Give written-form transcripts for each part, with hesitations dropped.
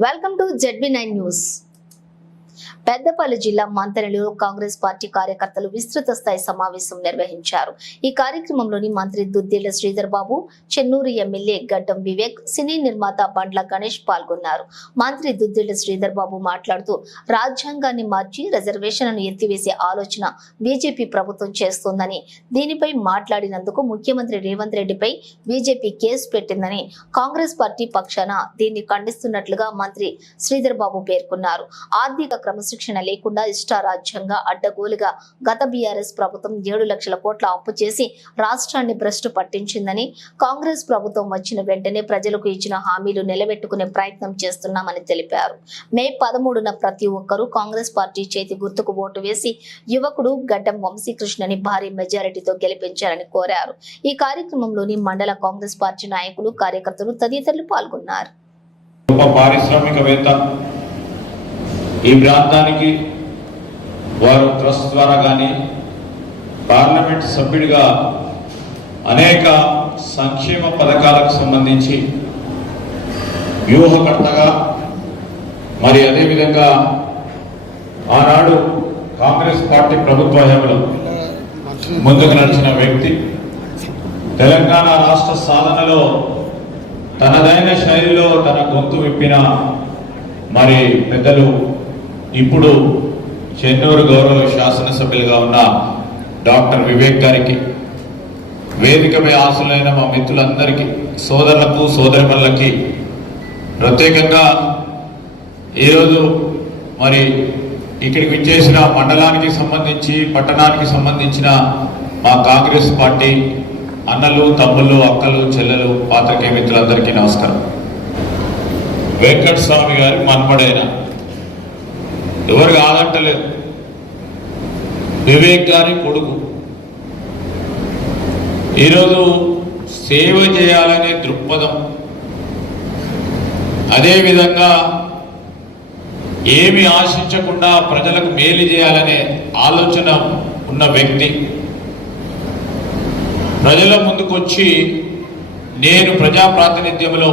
Welcome to ZB9 news. Peddapalli జిల్లా మంతెనలో Congress party కార్యకర్తలు విస్తృత స్థాయి సమావేశం నిర్వహించారు. ఈ కార్యక్రమంలోని మంత్రి దుద్దేళ్ల శ్రీధర్ బాబు, చెన్నూరు ఎమ్మెల్యే గడ్డం వివేక్, సినీ నిర్మాత బండ్ల గణేష్ పాల్గొన్నారు. మంత్రి దుద్దేళ్ల శ్రీధర్ బాబు మాట్లాడుతూ రాజ్యాంగాన్ని మార్చి రిజర్వేషన్లను ఎత్తివేసే ఆలోచన బీజేపీ ప్రభుత్వం చేస్తోందని, దీనిపై మాట్లాడినందుకు ముఖ్యమంత్రి రేవంత్ రెడ్డిపై బీజేపీ కేసు పెట్టిందని, కాంగ్రెస్ పార్టీ పక్షాన దీన్ని ఖండిస్తున్నట్లుగా మంత్రి శ్రీధర్ బాబు పేర్కొన్నారు. ఆర్థిక క్రమశిక్షణ లేకుండా ఇష్టారాజ్యంగా అడ్డగోలుగా గత బీఆర్ఎస్ ప్రభుత్వం 7 లక్షల కోట్ల అప్పు చేసి రాష్ట్రాన్ని భ్రష్టు పట్టించిందని, కాంగ్రెస్ ప్రభుత్వం వచ్చిన వెంటనే ప్రజలకు ఇచ్చిన హామీలు నిలబెట్టుకునే ప్రయత్నం చేస్తున్నామని తెలిపారు. మే 13న ప్రతి ఒక్కరూ కాంగ్రెస్ పార్టీ చేతి గుర్తుకు ఓటు వేసి యువకుడు గడ్డం వంశీకృష్ణని భారీ మెజారిటీతో గెలిపించాలని కోరారు. ఈ కార్యక్రమంలోని మండల కాంగ్రెస్ పార్టీ నాయకులు, కార్యకర్తలు తదితరులు పాల్గొన్నారు. పారిశ్రామికవేత్త ఈ ప్రాంతానికి వారు ట్రస్ట్ ద్వారా కానీ పార్లమెంట్ సభ్యుడిగా అనేక సంక్షేమ పథకాలకు సంబంధించి వ్యూహకర్తగా, మరి అదేవిధంగా ఆనాడు కాంగ్రెస్ పార్టీ ప్రభుత్వ హయాంలో ముందుకు నడిచిన వ్యక్తి, తెలంగాణ రాష్ట్ర సాధనలో తనదైన శైలిలో తన గొంతు విప్పిన మరి పెద్దలు, ఇప్పుడు చెన్నూరు గౌరవ శాసనసభ్యులుగా ఉన్న డాక్టర్ వివేక్ గారికి, వేదికపై ఆశలైన మా మిత్రులందరికీ, సోదరులకు సోదరిమణులకి ప్రత్యేకంగా ఈరోజు మరి ఇక్కడికి విచ్చేసిన మండలానికి సంబంధించి, పట్టణానికి సంబంధించిన మా కాంగ్రెస్ పార్టీ అన్నలు, తమ్ముళ్ళు, అక్కలు, చెల్లెలు, పాత్రికేయ మిత్రులందరికీ నమస్కారం. వెంకటస్వామి గారి మన్మడైన, ఎవరు కాదంటలేదు, వివేక్ గారి కొడుకు, ఈరోజు సేవ చేయాలనే దృక్పథం, అదేవిధంగా ఏమి ఆశించకుండా ప్రజలకు మేలు చేయాలనే ఆలోచన ఉన్న వ్యక్తి ప్రజల ముందుకొచ్చి నేను ప్రజా ప్రాతినిధ్యంలో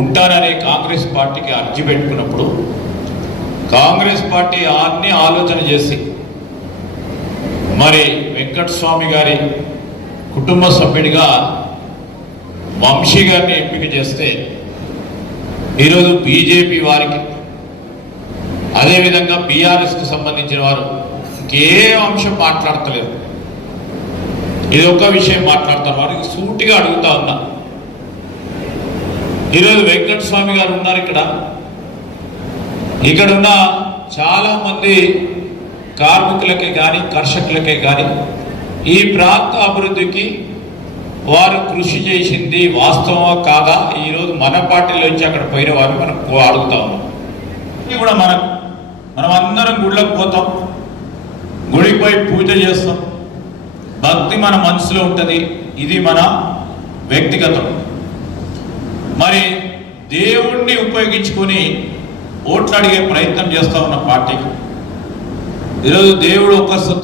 ఉంటానని కాంగ్రెస్ పార్టీకి అర్జీ పెట్టుకున్నప్పుడు, కాంగ్రెస్ పార్టీ అన్ని ఆలోచన చేసి మరి వెంకటస్వామి గారి కుటుంబ సభ్యుడిగా వంశీ గారిని ఎంపిక చేస్తే, ఈరోజు బీజేపీ వారికి, అదేవిధంగా బీఆర్ఎస్కి సంబంధించిన వారు ఇంకే అంశం మాట్లాడతలేదు. ఇది ఒక్క విషయం మాట్లాడతారు. వారికి సూటిగా అడుగుతా ఉన్నా, ఈరోజు వెంకటస్వామి గారు ఉన్నారు ఇక్కడున్న చాలా మంది కార్మికులకే కానీ, కర్షకులకే కానీ ఈ ప్రాంత అభివృద్ధికి వారు కృషి చేసింది వాస్తవమా కాదా, ఈరోజు మన పార్టీలో నుంచి అక్కడ పోయిన వారు మనం అడుగుతా ఉన్నాం. ఇది కూడా మనం అందరం గుళ్ళకు పోతాం, గుడికి పోయి పూజ చేస్తాం, భక్తి మన మనసులో ఉంటుంది, ఇది మన వ్యక్తిగతం. మరి దేవుణ్ణి ఉపయోగించుకొని ఓట్లు అడిగే ప్రయత్నం చేస్తా ఉన్న పార్టీకి ఈరోజు దేవుడు ఒక్క